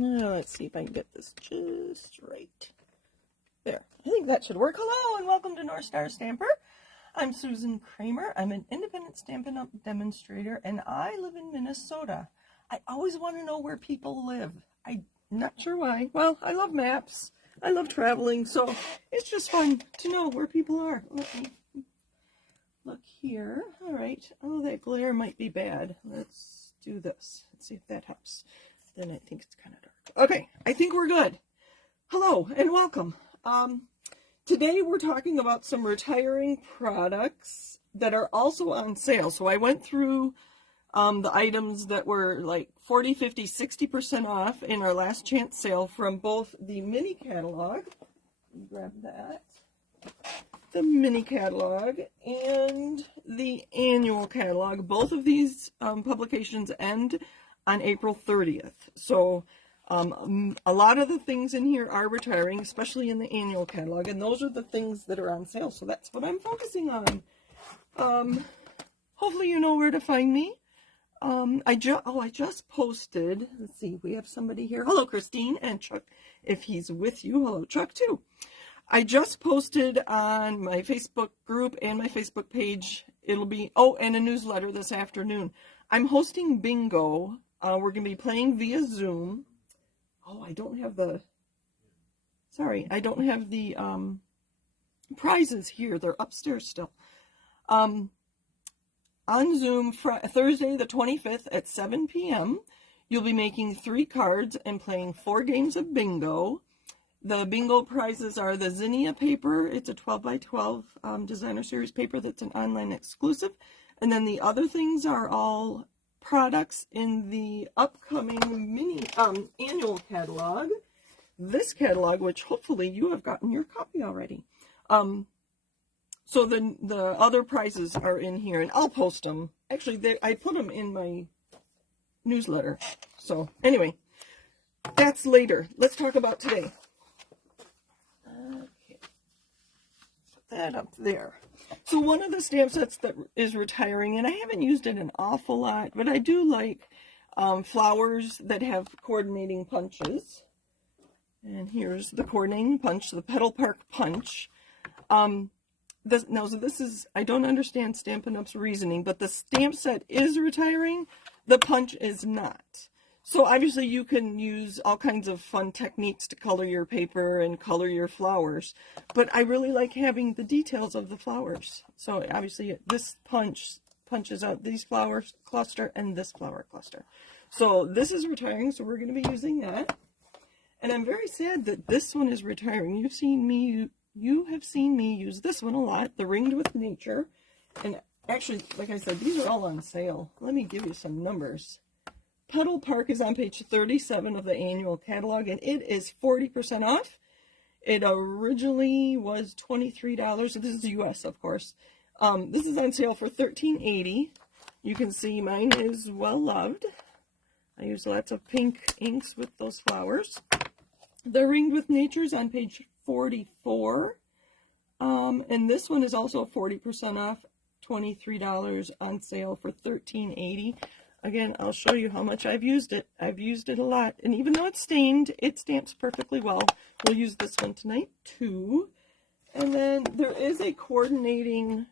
Now let's see if I can get this just right. There, I think that should work. Hello and welcome to North Star Stamper. I'm Susan Kramer. I'm an independent Stampin' Up! Demonstrator and I live in Minnesota. I always want to know where people live. I'm not sure why. Well, I love maps. I love traveling, so it's just fun to know where people are. Let me look here. All right. Oh, that glare might be bad. Let's do this. Let's see if that helps. Then I think it's kind of dark. Okay, I think we're good. Hello and welcome. Today we're talking about some retiring products that are also on sale. So I went through the items that were like 40, 50, 60% off in our last chance sale from both the mini catalog, grab that, the mini catalog and the annual catalog. Both of these publications end on April 30th. So a lot of the things in here are retiring, especially in the annual catalog, and those are the things that are on sale. So that's what I'm focusing on. Hopefully you know where to find me. I just posted, let's see, we have somebody here. Hello, Christine, and Chuck, if he's with you. Hello, Chuck, too. I just posted on my Facebook group and my Facebook page. It'll be, and a newsletter this afternoon. I'm hosting bingo. We're going to be playing via Zoom. I don't have the prizes here. They're upstairs still. On Zoom, Thursday the 25th at 7 p.m., you'll be making 3 cards and playing 4 games of bingo. The bingo prizes are the Zinnia paper. It's a 12 by 12 designer series paper that's an online exclusive. And then the other things are all products in the upcoming mini annual catalog. This catalog, which hopefully you have gotten your copy already. So the other prizes are in here, and I'll post them. Actually, I put them in my newsletter. So anyway, that's later. Let's talk about today. Okay, put that up there. So one of the stamp sets that is retiring, and I haven't used it an awful lot, but I do like flowers that have coordinating punches. And here's the coordinating punch, the Petal Park punch. This is, I don't understand Stampin' Up's reasoning, but the stamp set is retiring, the punch is not. So obviously you can use all kinds of fun techniques to color your paper and color your flowers, but I really like having the details of the flowers. So obviously this punches out these flowers cluster and this flower cluster. So this is retiring, so we're going to be using that. And I'm very sad that this one is retiring. You have seen me use this one a lot, the Ringed with Nature. And actually, like I said, these are all on sale. Let me give you some numbers. Petal Park is on page 37 of the annual catalog, and it is 40% off. It originally was $23. So this is the US, of course. This is on sale for $13.80. You can see mine is well loved. I use lots of pink inks with those flowers. The Ringed with Nature is on page 44. And this one is also 40% off, $23 on sale for $13.80. Again, I'll show you how much I've used it. I've used it a lot. And even though it's stained, it stamps perfectly well. We'll use this one tonight, too. And then there is a coordinating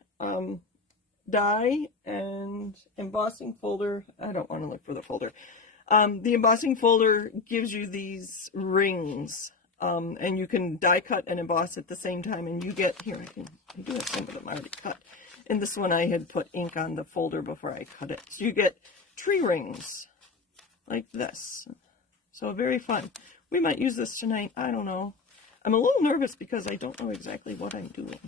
die and embossing folder. I don't want to look for the folder. The embossing folder gives you these rings. And you can die cut and emboss at the same time. And you get, here, I do have some of them already cut. And this one I had put ink on the folder before I cut it. So you get tree rings like this. So very fun. We might use this tonight. I don't know. I'm a little nervous because I don't know exactly what I'm doing.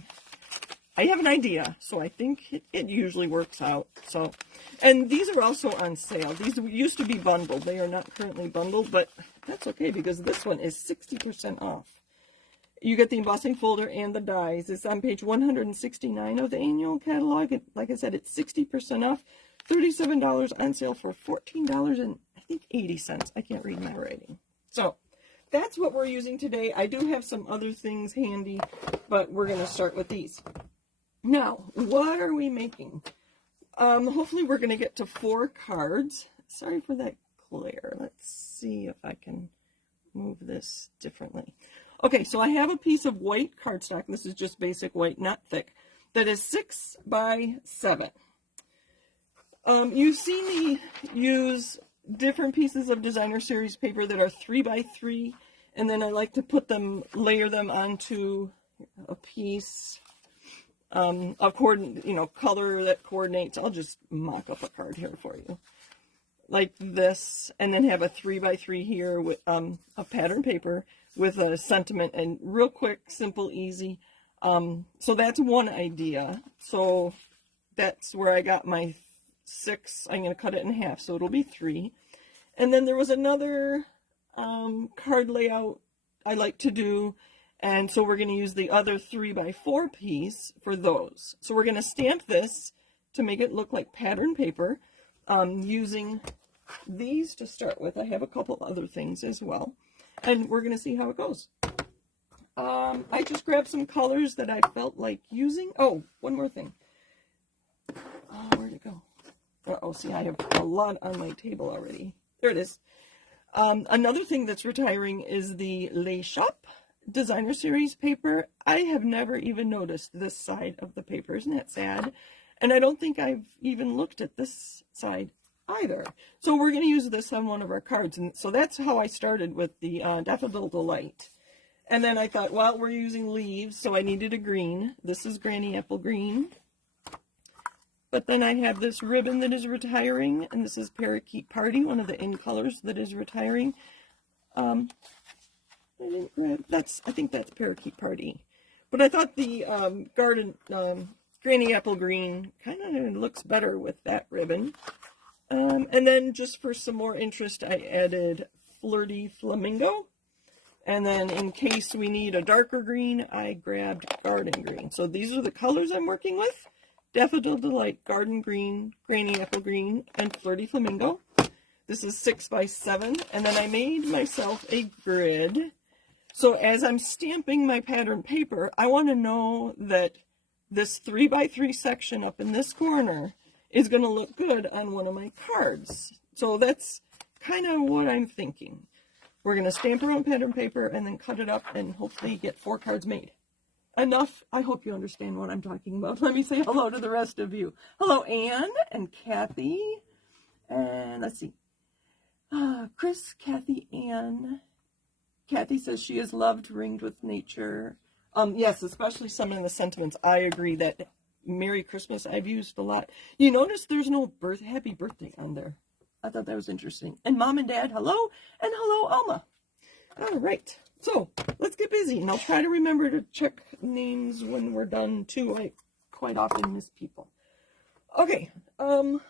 I have an idea, so I think it usually works out. So, and these are also on sale. These used to be bundled. They are not currently bundled, but that's okay because this one is 60% off. You get the embossing folder and the dies. It's on page 169 of the annual catalog. Like I said, it's 60% off. $37 on sale for $14 and I think 80 cents. I can't read my writing. So that's what we're using today. I do have some other things handy, but we're going to start with these. Now, what are we making? Hopefully we're going to get to 4 cards. Sorry for that glare. Let's see if I can move this differently. Okay, so I have a piece of white cardstock. This is just basic white, not thick, that is 6 by 7. You've seen me use different pieces of designer series paper that are 3 by 3, and then I like to put them, layer them onto a piece of color that coordinates. I'll just mock up a card here for you, like this, and then have a 3 by 3 here with a pattern paper with a sentiment, and real quick, simple, easy. So that's one idea. So that's where I got my 6. I'm going to cut it in half, so it'll be 3. And then there was another card layout I like to do, and so we're going to use the other 3 by 4 piece for those. So we're going to stamp this to make it look like pattern paper, using these to start with. I have a couple other things as well, and we're going to see how it goes. I just grabbed some colors that I felt like using. Oh, one more thing. Where'd it go? Uh-oh, see, I have a lot on my table already. There it is. Another thing that's retiring is the Les Shop designer series paper. I have never even noticed this side of the paper. Isn't that sad? And I don't think I've even looked at this side either. So we're going to use this on one of our cards. And so that's how I started with the Daffodil Delight. And then I thought, well, we're using leaves, so I needed a green. This is Granny Apple Green. But then I have this ribbon that is retiring, and this is Parakeet Party, one of the in colors that is retiring. I didn't grab, I think that's Parakeet Party. But I thought the Granny Apple Green kind of looks better with that ribbon. And then just for some more interest, I added Flirty Flamingo. And then in case we need a darker green, I grabbed Garden Green. So these are the colors I'm working with. Daffodil Delight, Garden Green, Granny Apple Green, and Flirty Flamingo. This is 6 by 7. And then I made myself a grid. So as I'm stamping my pattern paper, I want to know that this 3 by 3 section up in this corner is going to look good on one of my cards. So that's kind of what I'm thinking. We're going to stamp around pattern paper and then cut it up and hopefully get 4 cards made. Enough. I hope you understand what I'm talking about. Let me say hello to the rest of you. Hello, Anne and Kathy. And let's see. Chris, Kathy, Anne. Kathy says she is loved, ringed with nature. Yes, especially some of the sentiments. I agree that Merry Christmas I've used a lot. You notice there's no happy birthday on there. I thought that was interesting. And Mom and Dad, hello. And hello, Alma. All right. So let's get busy. And I'll try to remember to check names when we're done, too. I quite often miss people. Okay. Let's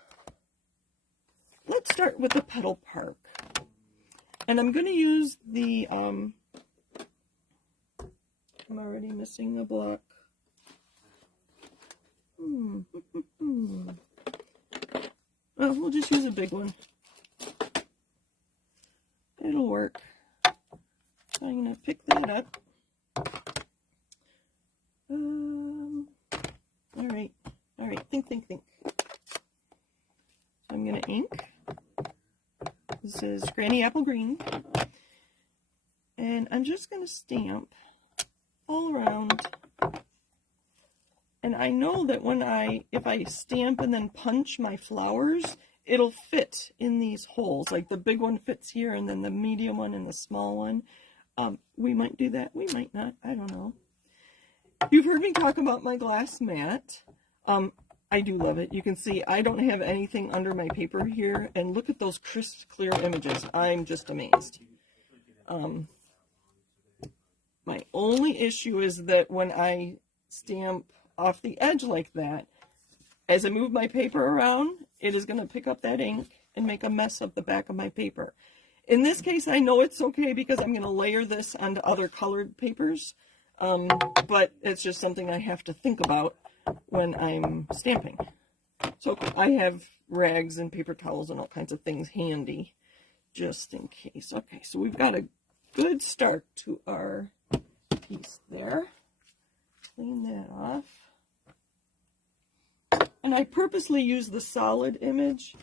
start with the Petal Park. And I'm going to use the, I'm already missing a block. Well, we'll just use a big one. It'll work. I'm going to pick that up. All right, think. So I'm going to ink. This is Granny Apple Green. And I'm just going to stamp all around. And I know that if I stamp and then punch my flowers, it'll fit in these holes. Like the big one fits here, and then the medium one and the small one. We might do that. We might not. I don't know. You've heard me talk about my glass mat. I do love it. You can see I don't have anything under my paper here. And look at those crisp, clear images. I'm just amazed. My only issue is that when I stamp off the edge like that, as I move my paper around, it is going to pick up that ink and make a mess of the back of my paper. In this case, I know it's okay because I'm going to layer this onto other colored papers, but it's just something I have to think about when I'm stamping. So I have rags and paper towels and all kinds of things handy, just in case. Okay, so we've got a good start to our piece there. Clean that off. And I purposely use the solid image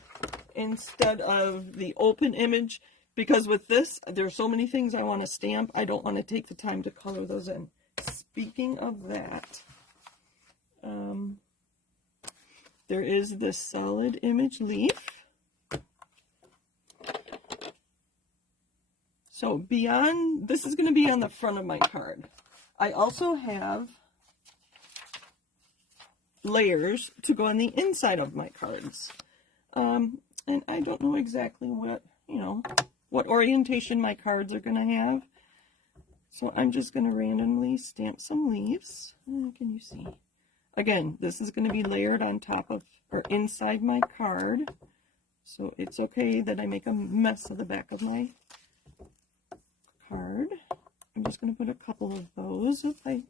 instead of the open image because with this, there's so many things I want to stamp, I don't want to take the time to color those in. Speaking of that, there is this solid image leaf. So beyond, this is going to be on the front of my card. I also have layers to go on the inside of my cards. And I don't know exactly what, what orientation my cards are going to have. So I'm just going to randomly stamp some leaves. Can you see? Again, this is going to be layered on top of, or inside my card. So it's okay that I make a mess of the back of my card. I'm just going to put a couple of those. If I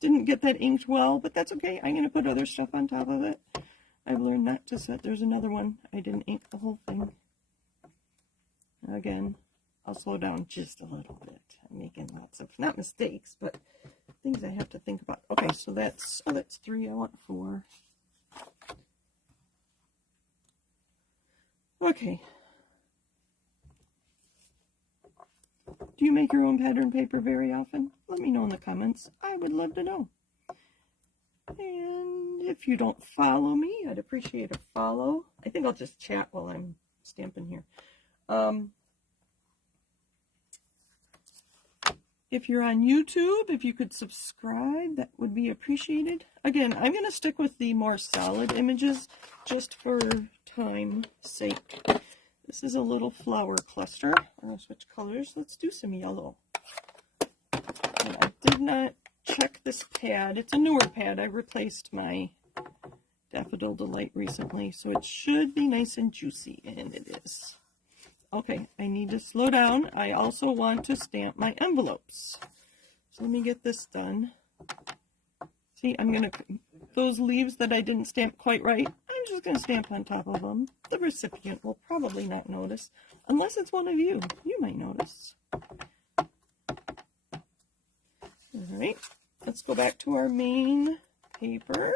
didn't get that inked well, but that's okay. I'm going to put other stuff on top of it. I've learned not to set. There's another one. I didn't ink the whole thing. Again, I'll slow down just a little bit. I'm making lots of, not mistakes, but things I have to think about. Okay, so that's 3. I want 4. Okay. Do you make your own pattern paper very often? Let me know in the comments. I would love to know. And if you don't follow me, I'd appreciate a follow. I think I'll just chat while I'm stamping here. If you're on YouTube, if you could subscribe, that would be appreciated. Again, I'm going to stick with the more solid images just for time's sake. This is a little flower cluster. I'm going to switch colors. Let's do some yellow. And I did not check this pad. It's a newer pad. I replaced my Daffodil Delight recently, so it should be nice and juicy, and it is. Okay, I need to slow down. I also want to stamp my envelopes. So let me get this done. See, I'm going to, those leaves that I didn't stamp quite right, I'm just going to stamp on top of them. The recipient will probably not notice, unless it's one of you. You might notice. All right, let's go back to our main paper.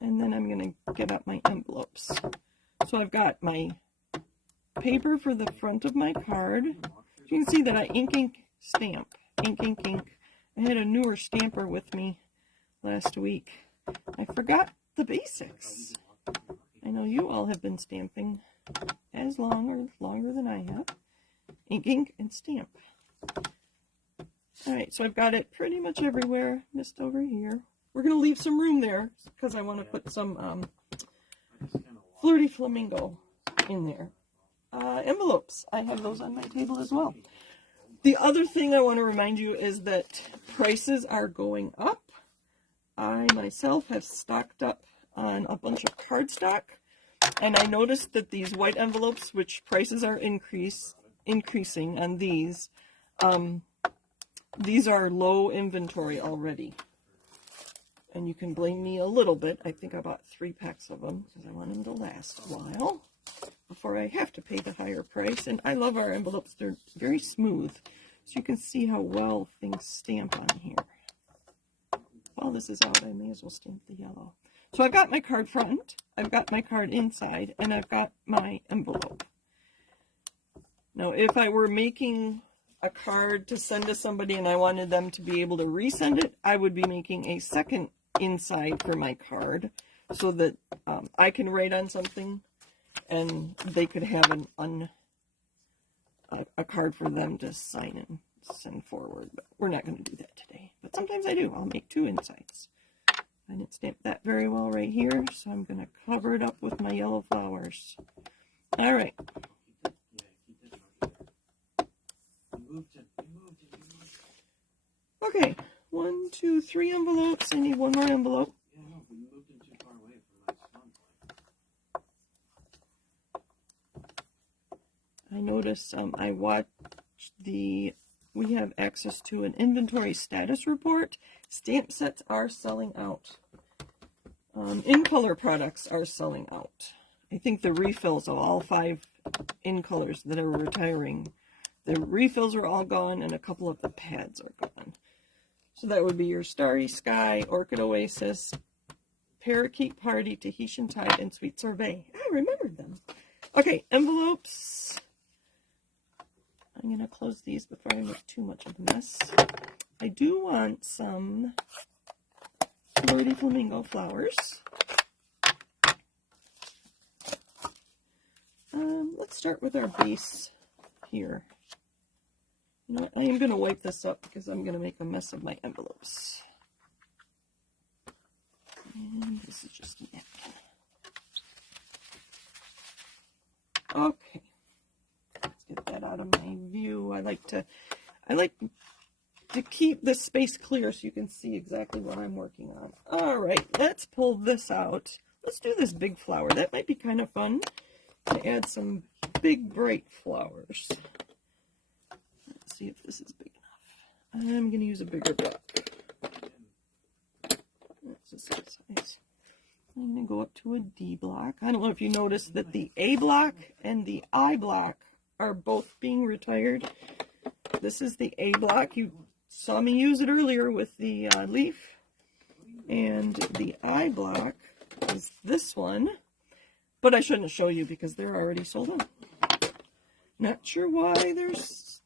And then I'm going to get out my envelopes. So I've got my paper for the front of my card. You can see that I ink, stamp, ink. I had a newer stamper with me last week. I forgot the basics. I know you all have been stamping as long or longer than I have. Ink, and stamp. All right, so I've got it pretty much everywhere. Missed over here. We're going to leave some room there because I want to put some Flirty Flamingo in there. Envelopes. I have those on my table as well. The other thing I want to remind you is that prices are going up. I myself have stocked up on a bunch of cardstock, and I noticed that these white envelopes, which prices are increasing on these are low inventory already. And you can blame me a little bit. I think I bought 3 packs of them because I want them to last a while before I have to pay the higher price. And I love our envelopes. They're very smooth. So you can see how well things stamp on here. While this is out, I may as well stamp the yellow. So I've got my card front, I've got my card inside, and I've got my envelope. Now, if I were making a card to send to somebody and I wanted them to be able to resend it, I would be making a second inside for my card so that I can write on something and they could have a card for them to sign and send forward. But we're not going to do that today. But sometimes I do. I'll make 2 insides. I didn't stamp that very well right here, so I'm going to cover it up with my yellow flowers. All right. Okay, 1, 2, 3 envelopes. I need 1 more envelope. I noticed I watched we have access to an inventory status report. Stamp sets are selling out. In color products are selling out. I think the refills of all 5 in colors that are retiring, the refills are all gone and a couple of the pads are gone. So that would be your Starry Sky, Orchid Oasis, Parakeet Party, Tahitian Tide, and Sweet Sorbet. I remembered them. Okay, envelopes. I'm going to close these before I make too much of a mess. I do want some Flirty Flamingo flowers. Let's start with our base here. You know what? I am going to wipe this up because I'm going to make a mess of my envelopes. And this is just a napkin. Okay. Let's get that out of my view. I like to keep this space clear so you can see exactly what I'm working on. All right, let's pull this out. Let's do this big flower. That might be kind of fun to add some big bright flowers. Let's see if this is big enough. I'm going to use a bigger block. That's the same size. I'm going to go up to a D block. I don't know if you noticed that the A block and the I block are both being retired. This is the A block. You saw me use it earlier with the leaf. And the I block is this one. But I shouldn't show you because they're already sold out. Not sure why there's...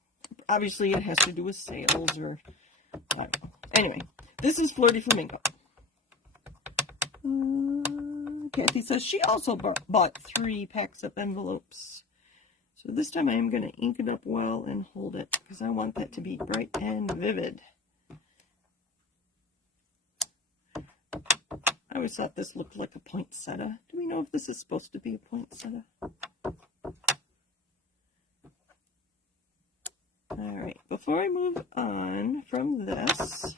Obviously, it has to do with sales or... I don't know. Anyway, this is Flirty Flamingo. Kathy says she also bought 3 packs of envelopes. So this time I am going to ink it up well and hold it because I want that to be bright and vivid. I always thought this looked like a poinsettia. Do we know if this is supposed to be a poinsettia? Alright, before I move on from this,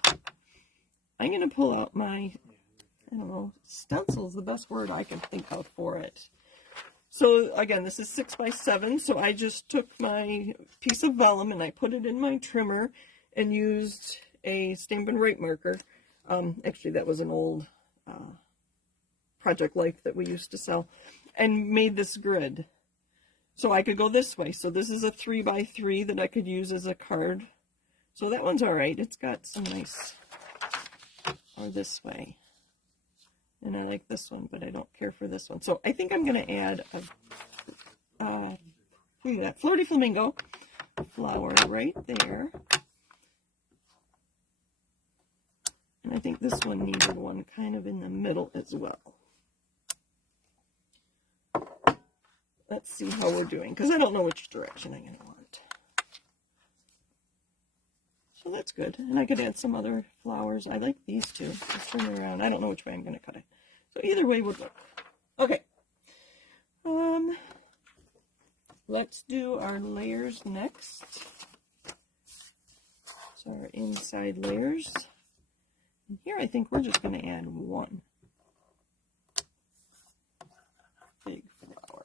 I'm going to pull out my, I don't know, stencil is the best word I can think of for it. So again, this is 6x7, so I just took my piece of vellum and I put it in my trimmer and used a Stampin' Write marker. Actually, that was an old Project Life that we used to sell, and made this grid. So I could go this way. So this is a 3x3 that I could use as a card. So that one's all right. It's got some nice, or this way. And I like this one, but I don't care for this one. So I think I'm going to add a Flirty Flamingo flower right there. And I think this one needed one kind of in the middle as well. Let's see how we're doing, because I don't know which direction I'm going to want. So that's good. And I could add some other flowers. I like these two. Let's turn it around. I don't know which way I'm going to cut it. So either way would work. Okay. Let's do our layers next. So our inside layers. And here I think we're just going to add one big flower.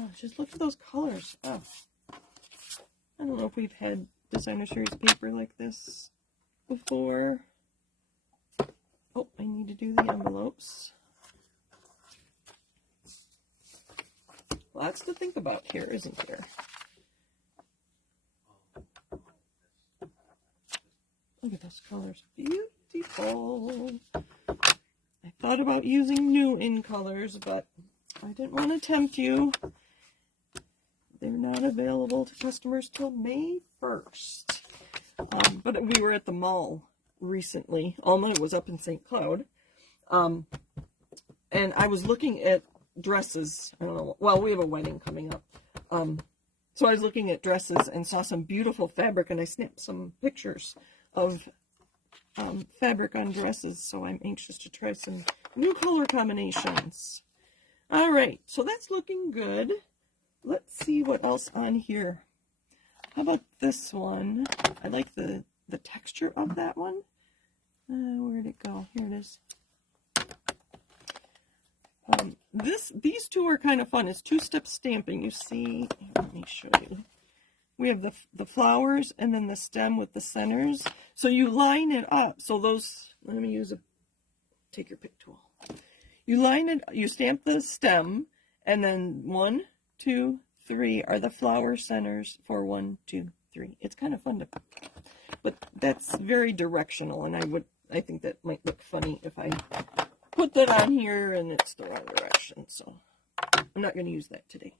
Oh, just look at those colors. Oh. I don't know if we've had designer series paper like this before. Oh, I need to do the envelopes. Lots to think about here, isn't there? Look at those colors. Beautiful. I thought about using new in colors, but I didn't want to tempt you. They're not available to customers till May 1st. But we were at the mall recently. Alma was up in St. Cloud. And I was looking at dresses. I don't know. Well, we have a wedding coming up. So I was looking at dresses and saw some beautiful fabric, and I snapped some pictures of fabric on dresses. So I'm anxious to try some new color combinations. All right, so that's looking good. Let's see what else on here. How about this one? I like the texture of that one. Where'd it go? Here it is. These two are kind of fun. It's two-step stamping. You see, let me show you. We have the flowers and then the stem with the centers. So you line it up. So those, let me take your pick tool. You line it, you stamp the stem, and then 1, 2, 3 are the flower centers for 1, 2, 3. It's kind of fun to, but that's very directional, and I would I think that might look funny if I put that on here and it's the wrong direction. So I'm not going to use that today.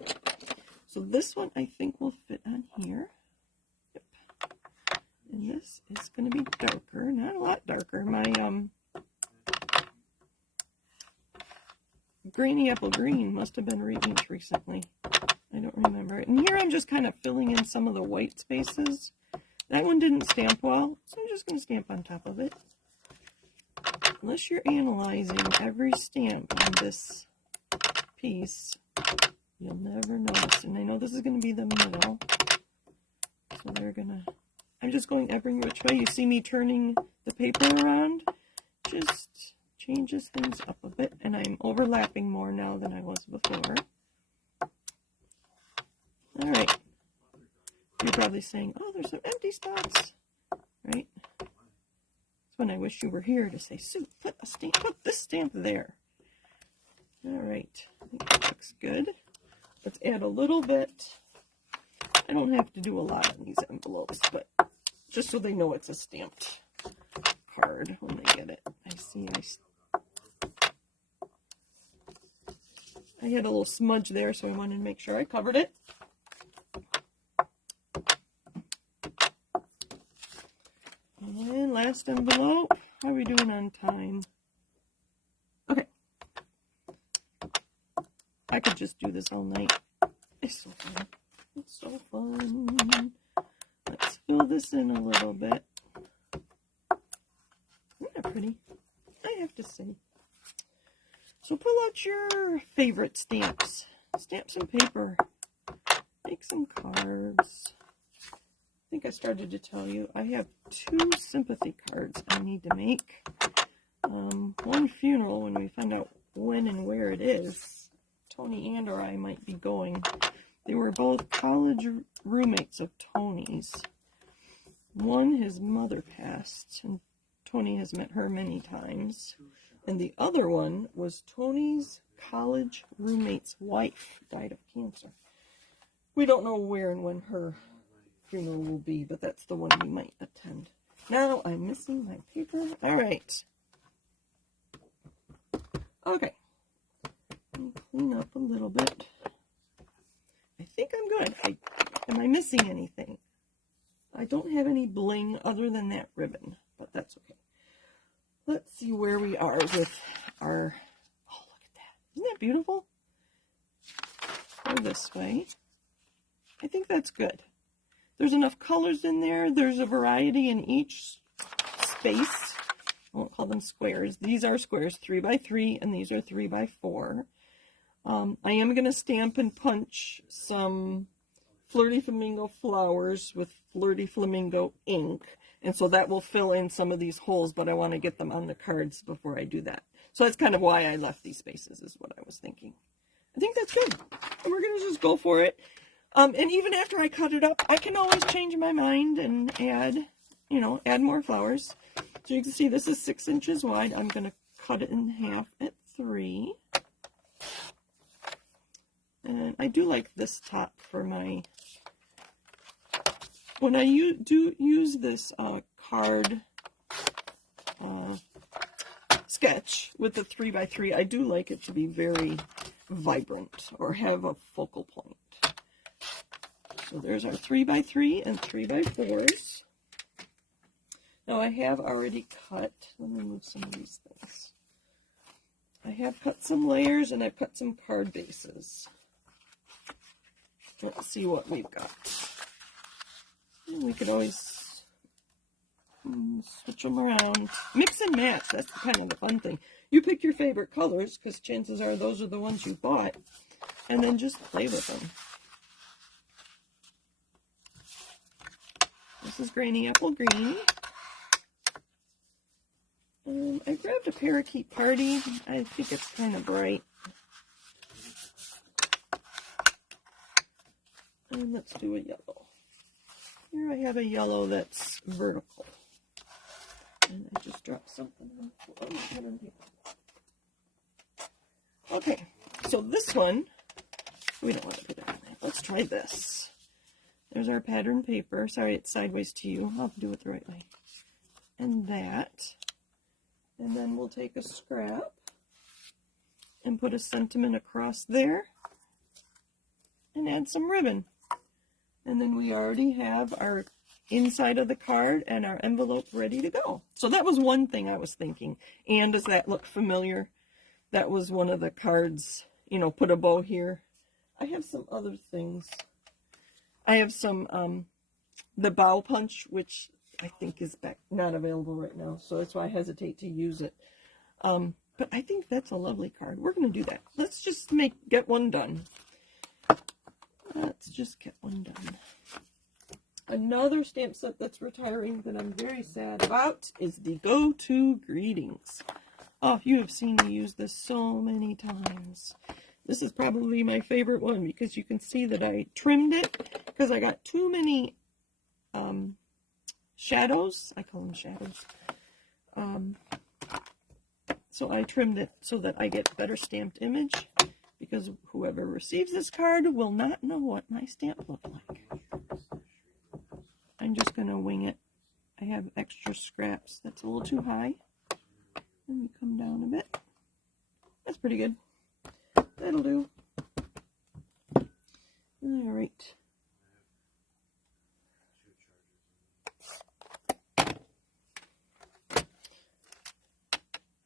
So this one I think will fit on here. Yep. And this is going to be darker, not a lot darker. My Grainy Apple Green must have been reinked recently. I don't remember it. And here I'm just kind of filling in some of the white spaces. That one didn't stamp well, so I'm just going to stamp on top of it. Unless you're analyzing every stamp on this piece, you'll never notice. And I know this is going to be the middle. So they're going to... I'm just going every which way. You see me turning the paper around. Just changes things up a bit. And I'm overlapping more now than I was before. All right. You're probably saying, oh, there's some empty spots. Right? That's when I wish you were here to say, Sue, put this stamp there. All right. I think that looks good. Let's add a little bit. I don't have to do a lot on these envelopes, but just so they know it's a stamped card when they get it. I had a little smudge there, so I wanted to make sure I covered it. And last envelope. How are we doing on time? Okay. I could just do this all night. It's so fun. It's so fun. Let's fill this in a little bit. Isn't that pretty? I have to say. So pull out your favorite stamps. Stamp some paper. Make some cards. I think I started to tell you I have 2 sympathy cards I need to make. One funeral, when we find out when and where it is, Tony and or I might be going. They were both college roommates of Tony's. One, his mother passed, and Tony has met her many times. And the other one was Tony's college roommate's wife died of cancer. We don't know where and when her funeral will be, but that's the one we might attend. Now I'm missing my paper. All right. Okay. Clean up a little bit. I think I'm good. Am I missing anything? I don't have any bling other than that ribbon, but that's okay. Let's see where we are with our... Oh, look at that. Isn't that beautiful? Go this way. I think that's good. There's enough colors in there. There's a variety in each space. I won't call them squares. These are squares 3 by 3, and these are 3 by 4. I am going to stamp and punch some Flirty Flamingo flowers with Flirty Flamingo ink. And so that will fill in some of these holes, but I want to get them on the cards before I do that. So that's kind of why I left these spaces, is what I was thinking. I think that's good. And we're going to just go for it. And even after I cut it up, I can always change my mind and add more flowers. So you can see this is 6 inches wide. I'm going to cut it in half at 3. And I do like this top for my... When I do use this card sketch with the 3 by 3, I do like it to be very vibrant or have a focal point. So there's our 3 by 3 and 3 by 4s. Now I have already cut, let me move some of these things. I have cut some layers and I've cut some card bases. Let's see what we've got. And we could always switch them around. Mix and match, that's kind of the fun thing. You pick your favorite colors, because chances are those are the ones you bought, and then just play with them. This is Grainy Apple Green. I grabbed a Parakeet Party. I think it's kind of bright. And let's do a yellow. Here I have a yellow that's vertical. And I just dropped something on the pattern paper. Okay, so this one, we don't want to put it on there. Let's try this. There's our pattern paper. Sorry, it's sideways to you. I'll do it the right way. And that. And then we'll take a scrap and put a sentiment across there and add some ribbon. And then we already have our inside of the card and our envelope ready to go. So that was one thing I was thinking. And does that look familiar? That was one of the cards, you know, put a bow here. I have some other things. I have some, the bow punch, which I think is not available right now. So that's why I hesitate to use it. But I think that's a lovely card. We're going to do that. Let's just get one done. Let's just get one done. Another stamp set that's retiring that I'm very sad about is the Go-To Greetings. Oh, you have seen me use this so many times. This is probably my favorite one because you can see that I trimmed it because I got too many shadows. I call them shadows. So I trimmed it so that I get better stamped image because whoever receives this card will not know what my stamp looked like. I'm just going to wing it. I have extra scraps. That's a little too high. Let me come down a bit. That's pretty good. That'll do. All right.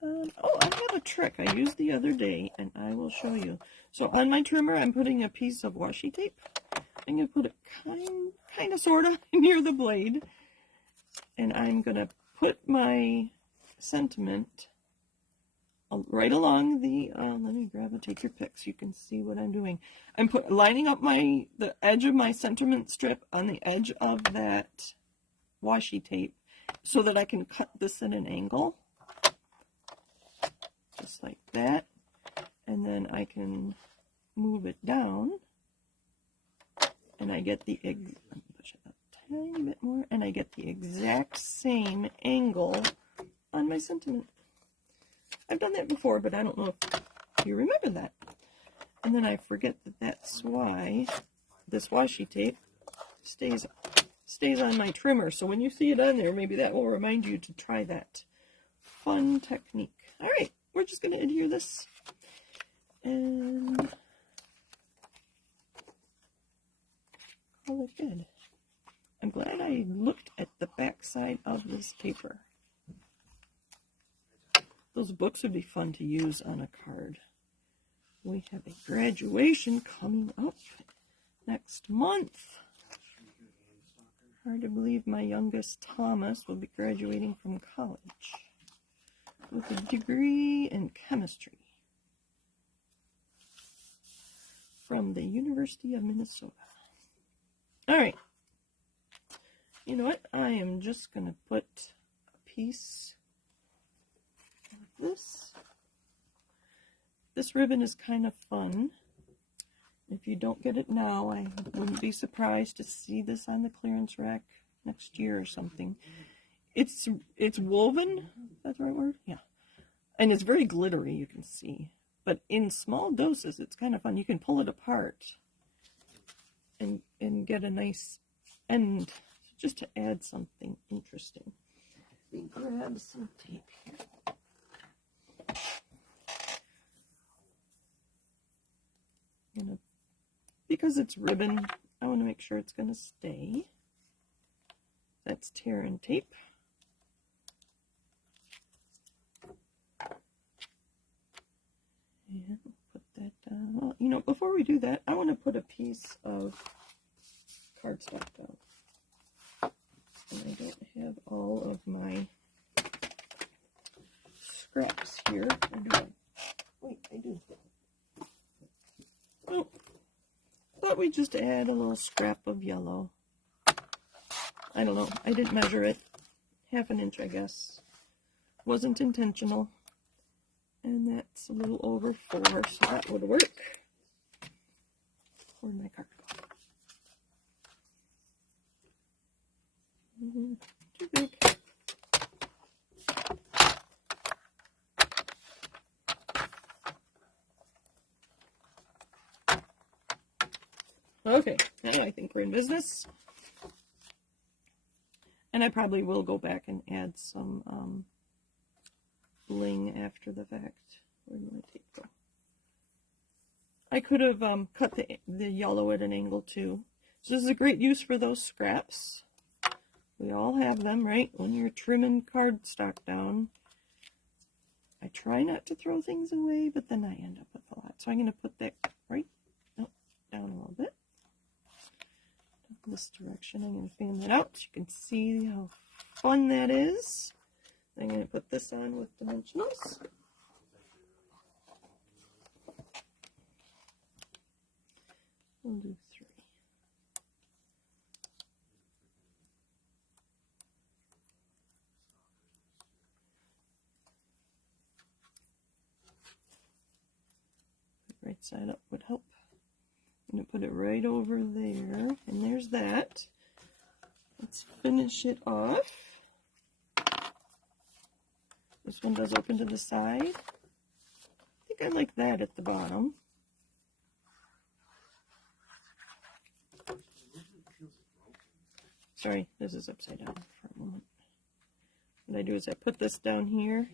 Oh, I have a trick I used the other day, and I will show you. So on my trimmer, I'm putting a piece of washi tape. I'm going to put it kind of, sort of, near the blade. And I'm going to put my sentiment right along the, let me grab and take your pick so you can see what I'm doing. I'm lining up the edge of my sentiment strip on the edge of that washi tape so that I can cut this at an angle. Just like that. And then I can move it down. And I get the, let me push it up a tiny bit more, and I get the exact same angle on my sentiment. I've done that before, but I don't know if you remember that. And then I forget that that's why this washi tape stays on my trimmer. So when you see it on there, maybe that will remind you to try that fun technique. All right, we're just going to adhere this. And call it good. I'm glad I looked at the back side of this paper. Those books would be fun to use on a card. We have a graduation coming up next month. Hard to believe my youngest Thomas will be graduating from college with a degree in chemistry from the University of Minnesota. All right. You know what? I am just going to put a piece of this. This ribbon is kind of fun. If you don't get it now, I wouldn't be surprised to see this on the clearance rack next year or something. It's woven. That's the right word? Yeah. And it's very glittery, you can see. But in small doses, it's kind of fun. You can pull it apart and get a nice end just to add something interesting. Let me grab some tape here. Because it's ribbon, I want to make sure it's going to stay. That's tear and tape. And put that down. Well, you know, before we do that, I want to put a piece of cardstock down. And I don't have all of my scraps here. Or do I? Wait, I do. Oh, thought we'd just add a little scrap of yellow. I don't know. I didn't measure it. Half an inch, I guess. Wasn't intentional. And that's a little over 4, so that would work. Where'd my card go? Too big. Okay, now I think we're in business. And I probably will go back and add some bling after the fact. Where did my tape go? I could have cut the yellow at an angle too. So this is a great use for those scraps. We all have them, right? When you're trimming cardstock down. I try not to throw things away, but then I end up with a lot. So I'm going to put that right down a little bit. This direction. I'm going to fan that out so you can see how fun that is. I'm going to put this on with dimensionals. We'll do 3. Right side up would help. I'm going to put it right over there, and there's that. Let's finish it off. This one does open to the side. I think I like that at the bottom. Sorry, this is upside down for a moment. What I do is I put this down here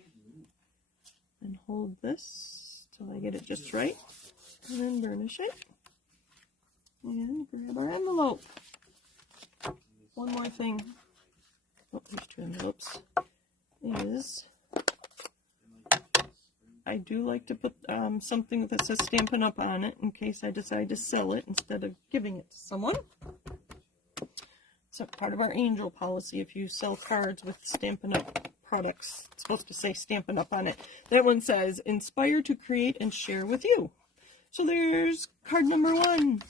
and hold this till I get it just right, and then burnish it. And grab our envelope. One more thing. Oh, there's 2 envelopes. Is I do like to put something that says Stampin' Up! On it in case I decide to sell it instead of giving it to someone. So part of our angel policy, if you sell cards with Stampin' Up! Products, it's supposed to say Stampin' Up! On it. That one says, inspire to create and share with you. So there's card number 1.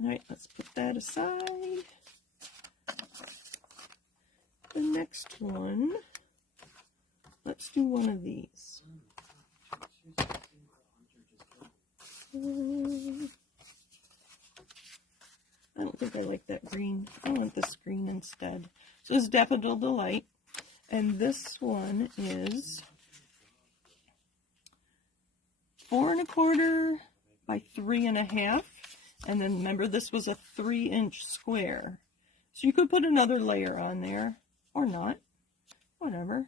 Alright, let's put that aside. The next one, let's do one of these. I don't think I like that green. I want this green instead. So this is Daffodil Delight. And this one is 4 1/4 by 3 1/2. And then remember, this was a 3-inch square. So you could put another layer on there, or not, whatever.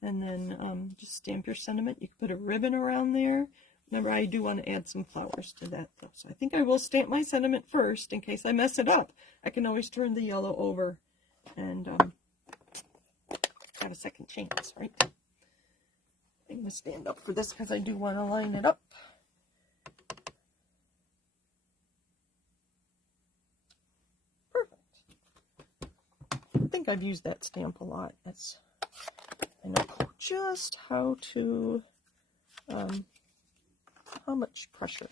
And then just stamp your sentiment. You could put a ribbon around there. Remember, I do want to add some flowers to that, though. So I think I will stamp my sentiment first in case I mess it up. I can always turn the yellow over and have a second chance, right? I'm going to stand up for this because I do want to line it up. I think I've used that stamp a lot. I know just how to, how much pressure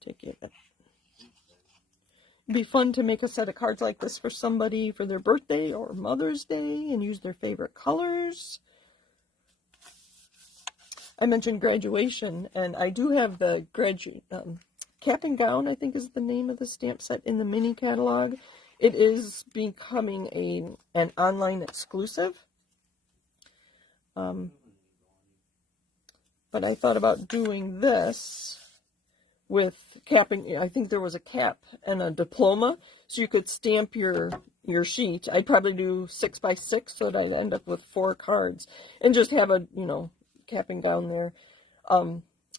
to give it. It'd be fun to make a set of cards like this for somebody for their birthday or Mother's Day and use their favorite colors. I mentioned graduation, and I do have the Cap and Gown, I think is the name of the stamp set in the mini catalog. It is becoming an online exclusive. But I thought about doing this with capping. I think there was a cap and a diploma, so you could stamp your sheet. I'd probably do 6 by 6 so that I'd end up with 4 cards and just have a, cap and gown there.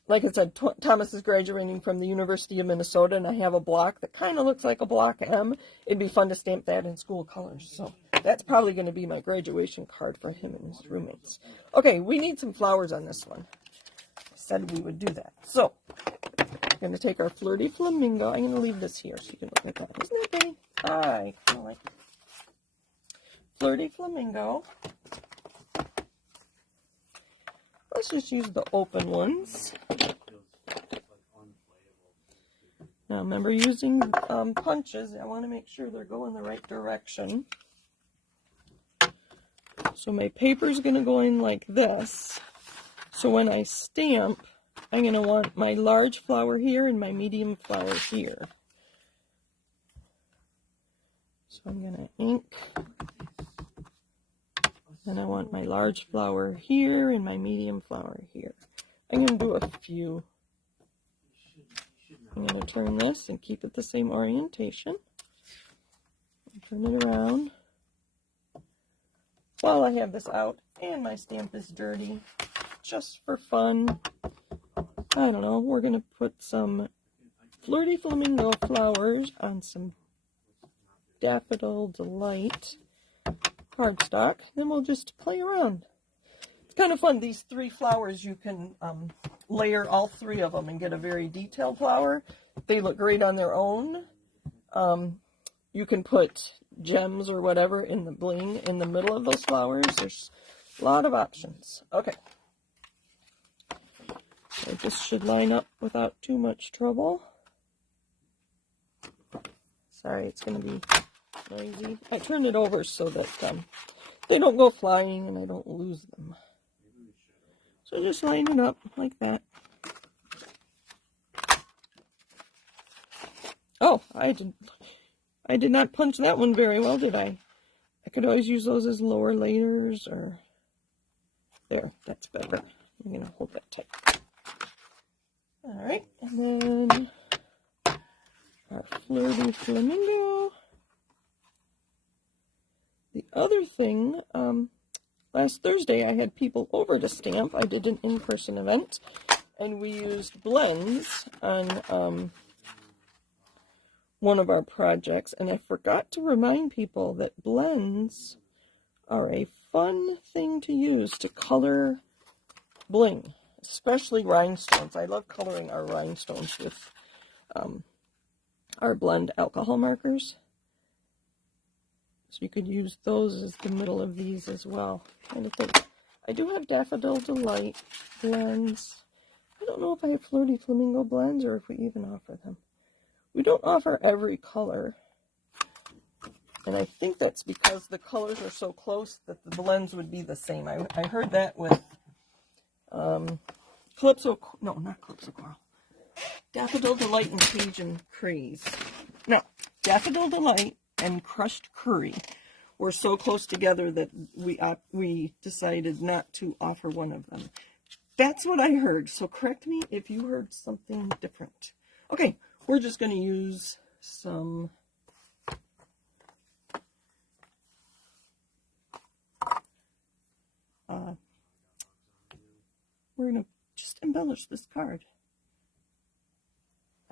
Like I said, Thomas is graduating from the University of Minnesota, and I have a block that kind of looks like a block M. It'd be fun to stamp that in school colors. So that's probably going to be my graduation card for him and his roommates. Okay, we need some flowers on this one. I said we would do that. So we're going to take our Flirty Flamingo. I'm going to leave this here so you can look at that. Isn't that pretty? I like it. Flirty Flamingo. Let's just use the open ones. Now remember, using punches, I want to make sure they're going the right direction. So my paper is going to go in like this. So when I stamp, I'm going to want my large flower here and my medium flower here. So I'm going to ink. And I want my large flower here and my medium flower here. I'm going to do a few. I'm going to turn this and keep it the same orientation. Turn it around. while I have this out and my stamp is dirty, just for fun, I don't know, we're going to put some Flirty Flamingo flowers on some Daffodil Delight cardstock. Then we'll just play around. It's kind of fun. These 3 flowers, you can layer all 3 of them and get a very detailed flower. They look great on their own. You can put gems or whatever in the bling in the middle of those flowers. There's a lot of options. Okay. So this should line up without too much trouble. Sorry, it's going to be noisy. I turned it over so that they don't go flying and I don't lose them. So just line it up like that. Oh, I did not punch that one very well, did I? I could always use those as lower layers, or there, that's better. I'm going to hold that tight. All right, and then our Flirty Flamingo. The other thing, last Thursday I had people over to stamp. I did an in-person event, and we used blends on one of our projects, and I forgot to remind people that blends are a fun thing to use to color bling, especially rhinestones. I love coloring our rhinestones with our blend alcohol markers. So you could use those as the middle of these as well. And I do have Daffodil Delight blends. I don't know if I have Flirty Flamingo blends or if we even offer them. We don't offer every color. And I think that's because the colors are so close that the blends would be the same. I heard that with Calypso, no, not Calypso Coral. Daffodil Delight and Cajun Craze. No, Daffodil Delight and Crushed Curry were so close together that we decided not to offer one of them. That's what I heard, so correct me if you heard something different. Okay, we're just going to use some we're going to just embellish this card.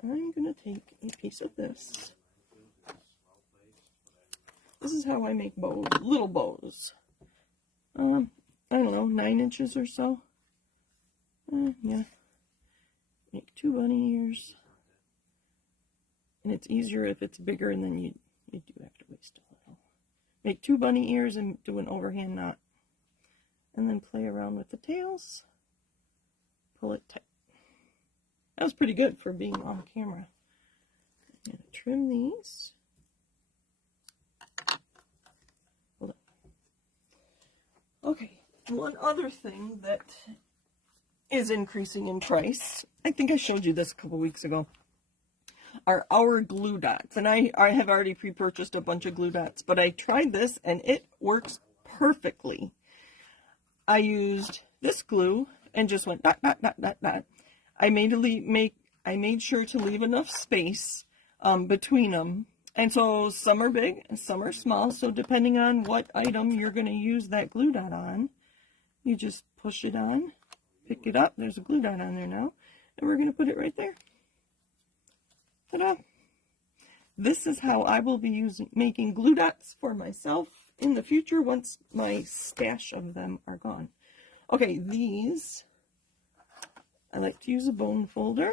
I'm going to take a piece of this. This is how I make bows, little bows. I don't know, 9 inches or so. Yeah. Make 2 bunny ears. And it's easier if it's bigger, and then you do have to waste a little. Make 2 bunny ears and do an overhand knot. And then play around with the tails. Pull it tight. That was pretty good for being on camera. I'm going to trim these. Hold on. Okay, one other thing that is increasing in price, I think I showed you this a couple weeks ago, are our glue dots. And I have already pre-purchased a bunch of glue dots, but I tried this and it works perfectly. I used this glue and just went dot, dot, dot, dot, dot. I made sure to leave enough space between them. And so some are big and some are small. So depending on what item you're going to use that glue dot on, you just push it on, pick it up. There's a glue dot on there now. And we're going to put it right there. Ta-da! This is how I will be making glue dots for myself in the future once my stash of them are gone. Okay, these, I like to use a bone folder.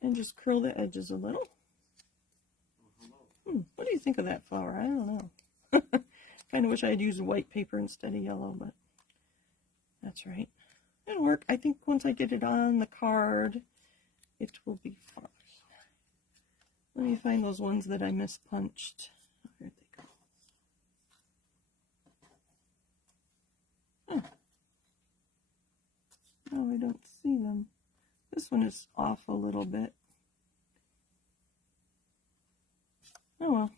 And just curl the edges a little. What do you think of that flower? I don't know. Kind of wish I had used white paper instead of yellow, but that's right. It'll work. I think once I get it on the card, it will be fine. Let me find those ones that I mispunched. Where'd they go? Oh, I don't see them. This one is off a little bit. Oh well,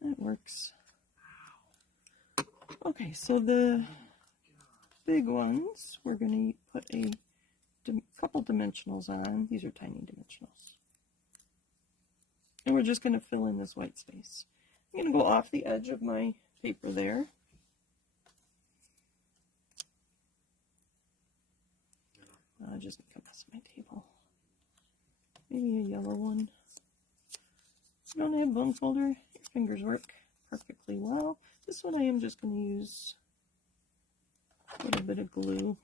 that works. Okay, so the big ones, we're going to put a couple dimensionals on. These are tiny dimensionals. And we're just going to fill in this white space. I'm going to go off the edge of my paper there. I'll just make a mess of my table. Maybe a yellow one. If you don't have bone folder, your fingers work perfectly well. This one I am just going to use a little bit of glue.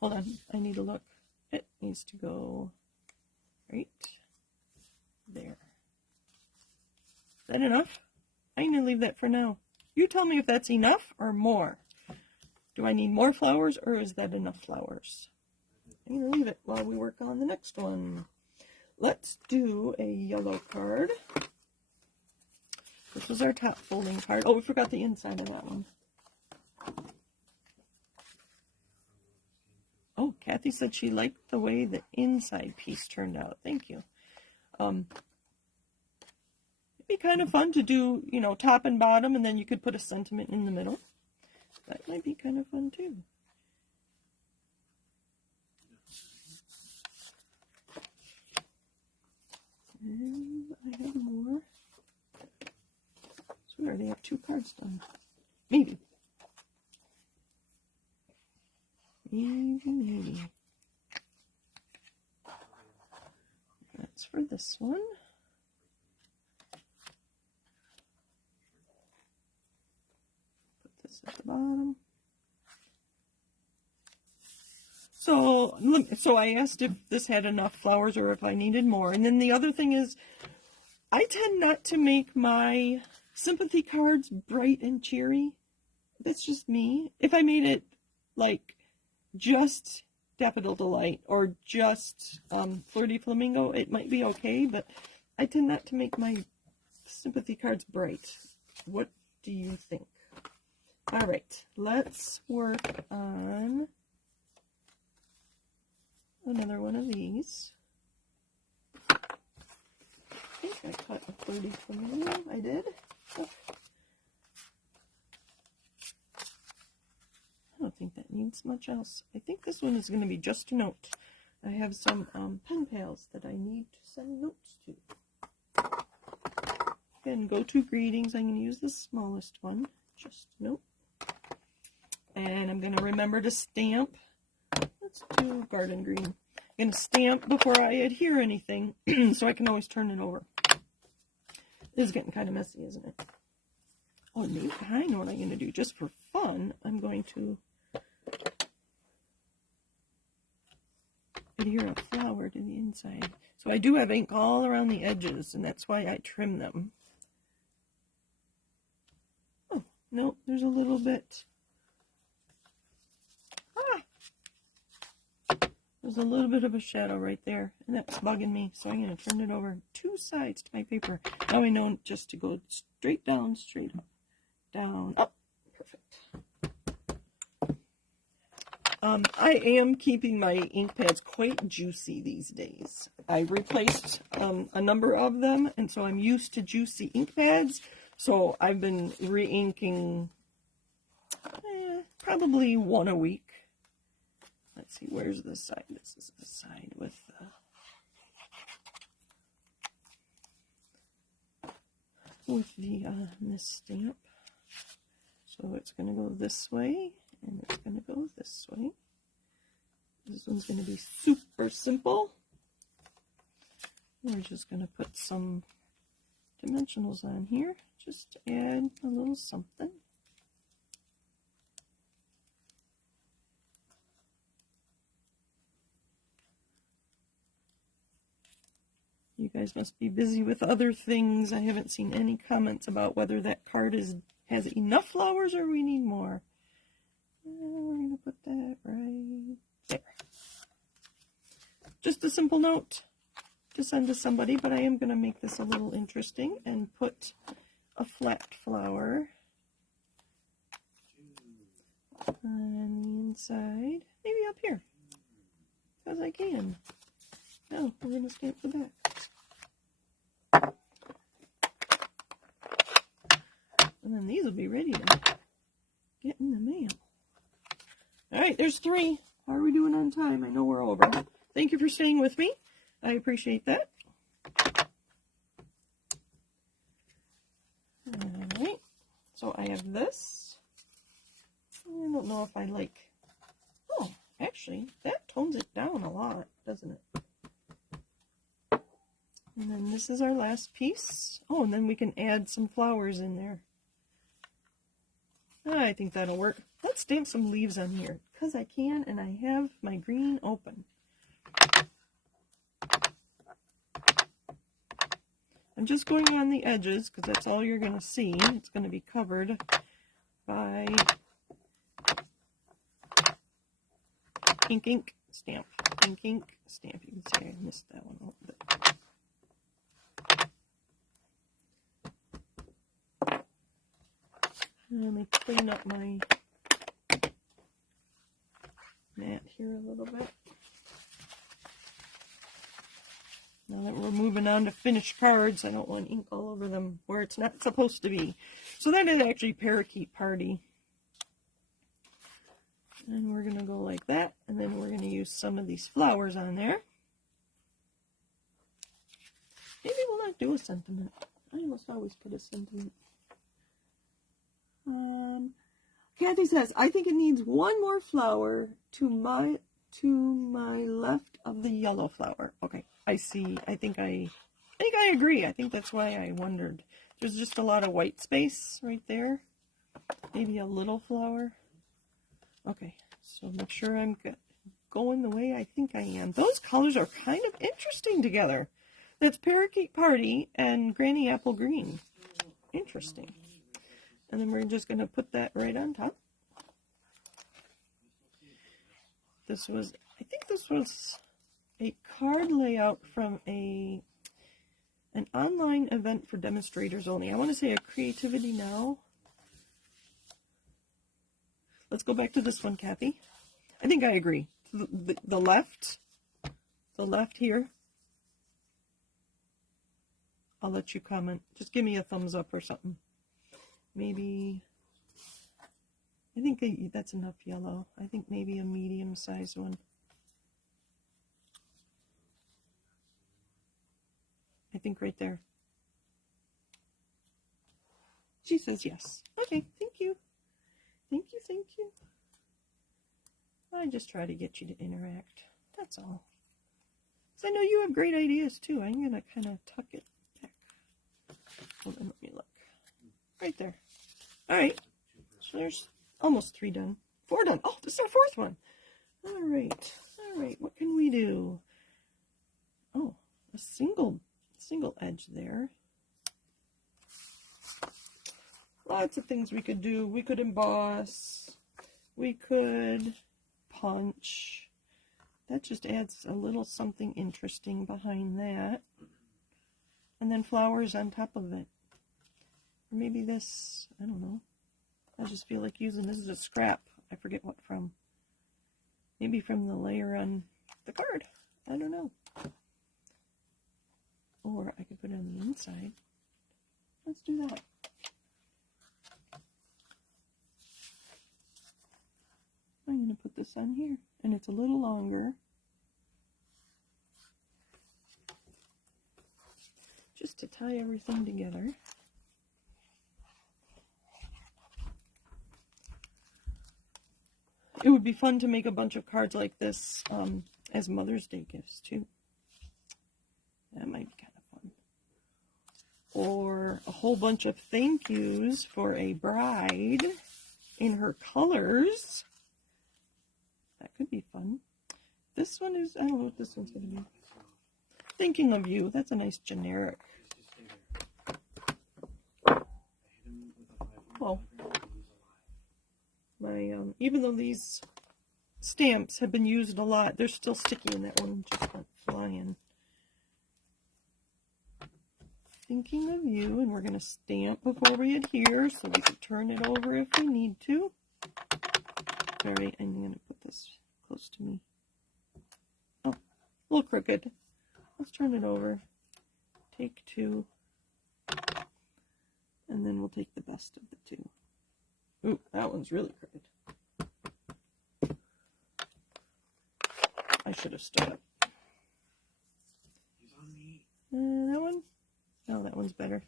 Hold on, I need to look. It needs to go right there. Is that enough? I'm going to leave that for now. You tell me if that's enough or more. Do I need more flowers or is that enough flowers? I'm going to leave it while we work on the next one. Let's do a yellow card. This was our top folding card. Oh, we forgot the inside of that one. Oh, Kathy said she liked the way the inside piece turned out. Thank you. It'd be kind of fun to do, you know, top and bottom, and then you could put a sentiment in the middle. That might be kind of fun too. And I have more. So we already have 2 cards done. Maybe. Maybe. That's for this one. Put this at the bottom. So I asked if this had enough flowers or if I needed more. And then the other thing is, I tend not to make my sympathy cards bright and cheery. That's just me. If I made it like just Daffodil Delight or just Flirty Flamingo, it might be okay, but I tend not to make my sympathy cards bright. What do you think? All right, let's work on another one of these. I think I cut a Flirty Flamingo. I did. Oh. I don't think that needs much else. I think this one is going to be just a note. I have some pen pals that I need to send notes to. Again, go-to greetings. I'm going to use the smallest one. Just a note. And I'm going to remember to stamp. Let's do garden green. I'm going to stamp before I adhere anything so I can always turn it over. This is getting kind of messy, isn't it? Oh, maybe I know what I'm going to do. Just for fun, I'm going to adhere a flower to the inside. So I do have ink all around the edges, and that's why I trim them. Oh, no, there's a little bit. There's a little bit of a shadow right there, and that's bugging me. So I'm going to turn it over 2 sides to my paper. Now I know just to go straight down, straight up, down, up. Perfect. I am keeping my ink pads quite juicy these days. I replaced a number of them, and so I'm used to juicy ink pads. So I've been re-inking probably 1 a week. Let's see, where's the side? This is the side with the this stamp. So it's going to go this way, and it's going to go this way. This one's going to be super simple. We're just going to put some dimensionals on here, just to add a little something. You guys must be busy with other things. I haven't seen any comments about whether that card has enough flowers or we need more. We're going to put that right there. Just a simple note to send to somebody, but I am going to make this a little interesting and put a flat flower on the inside, maybe up here, because I can. No, we're going to stamp the back. And then these will be ready to get in the mail. All right, there's 3. How are we doing on time. I know we're over. Thank you for staying with me. I appreciate that. Alright, so I have this. I don't know if I like... Oh, actually, that tones it down a lot, doesn't it? And then this is our last piece. Oh, and then we can add some flowers in there. I think that'll work. Let's stamp some leaves on here, because I can, and I have my green open. I'm just going on the edges, because that's all you're going to see. It's going to be covered by ink, stamp, ink, stamp. You can see I missed that one a little bit. Let me clean up my mat here a little bit. Now that we're moving on to finished cards, I don't want ink all over them where it's not supposed to be. So that is actually Parakeet Party. And we're going to go like that, and then we're going to use some of these flowers on there. Maybe we'll not do a sentiment. I almost always put a sentiment. Kathy says, I think it needs one more flower to my left of the yellow flower. Okay, I see. I think I agree. I think that's why I wondered. There's just a lot of white space right there. Maybe a little flower. Okay, so make sure I'm going the way I think I am. Those colors are kind of interesting together. That's Parakeet Party and Granny Apple Green. Interesting. And then we're just going to put that right on top. I think this was a card layout from an online event for demonstrators only. I want to say a Creativity Now. Let's go back to this one, Kathy. I think I agree. The left here. I'll let you comment. Just give me a thumbs up or something. Maybe, I think that's enough yellow. I think maybe a medium-sized one. I think right there. She says yes. Okay, thank you. Thank you, thank you. I just try to get you to interact. That's all. So I know you have great ideas too. I'm going to kind of tuck it back. Hold on, let me look. Right there. All right. So there's almost 3 done. 4 done. Oh, this is our 4th one. All right. All right. What can we do? Oh, a single edge there. Lots of things we could do. We could emboss. We could punch. That just adds a little something interesting behind that. And then flowers on top of it. Or maybe this, I don't know. I just feel like using this as a scrap. I forget what from. Maybe from the layer on the card. I don't know. Or I could put it on the inside. Let's do that. I'm going to put this on here. And it's a little longer. Just to tie everything together. It would be fun to make a bunch of cards like this as Mother's Day gifts, too. That might be kind of fun. Or a whole bunch of thank yous for a bride in her colors. That could be fun. This one is, I don't know what this one's going to be. Thinking of you. That's a nice generic. Well, even though these stamps have been used a lot, they're still sticky, and that one just went flying. Thinking of you, and we're going to stamp before we adhere, so we can turn it over if we need to. Alright, I'm going to put this close to me. Oh, a little crooked. Let's turn it over. Take 2. And then we'll take the best of the 2. Ooh, that one's really crooked. I should have stood up. That one? Oh, that one's better.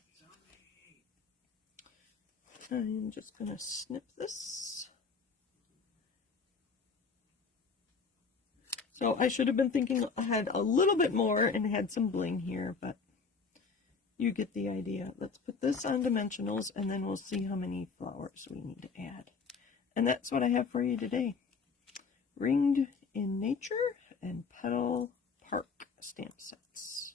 I'm just going to snip this. So I should have been thinking ahead a little bit more and had some bling here, but you get the idea. Let's put this on dimensionals, and then we'll see how many flowers we need to add. And that's what I have for you today. Ringed in Nature and Petal Park stamp sets.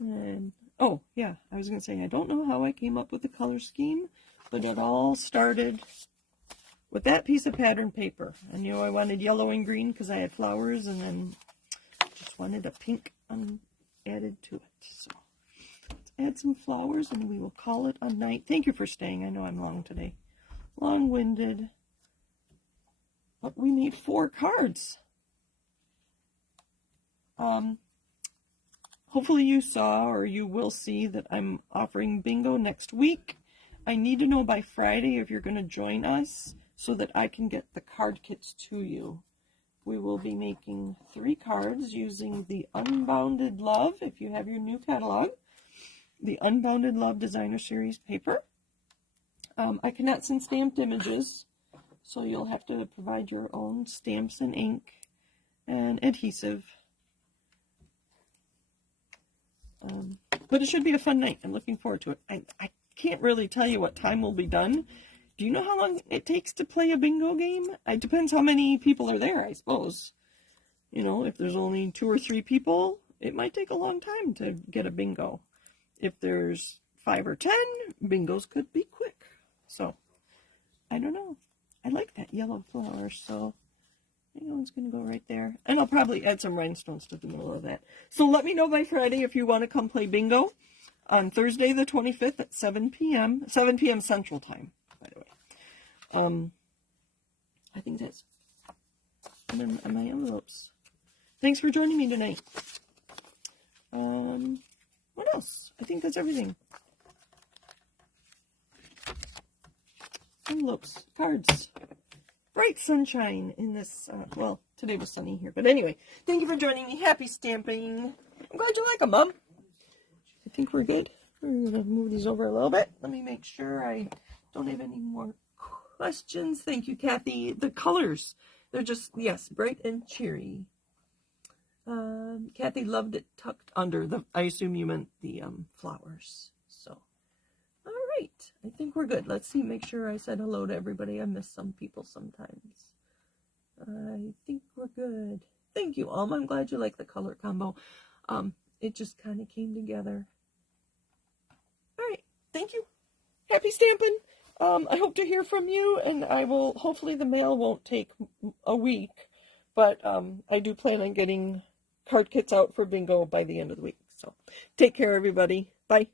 And, oh, yeah, I was going to say, I don't know how I came up with the color scheme, but it all started with that piece of pattern paper. I knew I wanted yellow and green because I had flowers, and then just wanted a pink added to it. So let's add some flowers, and we will call it a night. Thank you for staying. I know I'm long today. Long-winded. But we need 4 cards. Hopefully you saw, or you will see, that I'm offering bingo next week. I need to know by Friday if you're going to join us so that I can get the card kits to you. We will be making 3 cards using the Unbounded Love, if you have your new catalog, the Unbounded Love Designer Series paper. I cannot send stamped images, so you'll have to provide your own stamps and ink and adhesive. But it should be a fun night. I'm looking forward to it. I can't really tell you what time we'll be done. Do you know how long it takes to play a bingo game? It depends how many people are there, I suppose. You know, if there's only 2 or 3 people, it might take a long time to get a bingo. If there's 5 or 10, bingos could be quick. So, I don't know. I like that yellow flower, so that one's going to go right there. And I'll probably add some rhinestones to the middle of that. So let me know by Friday if you want to come play bingo on Thursday the 25th at 7 p.m. 7 p.m. Central Time, by the way. I think that's my envelopes. Thanks for joining me tonight. What else? I think that's everything. Envelopes, cards, bright sunshine in this, well, today was sunny here, but anyway, thank you for joining me. Happy stamping. I'm glad you like them, Mom. I think we're good. We're going to move these over a little bit. Let me make sure I don't have any more questions. Thank you, Kathy. The colors, they're just, yes, bright and cheery. Kathy loved it tucked under. I assume you meant the flowers. So, all right. I think we're good. Let's see. Make sure I said hello to everybody. I miss some people sometimes. I think we're good. Thank you, Alma. I'm glad you like the color combo. It just kind of came together. All right. Thank you. Happy stamping. I hope to hear from you, and I will, hopefully the mail won't take a week, but I do plan on getting card kits out for bingo by the end of the week. So take care, everybody. Bye.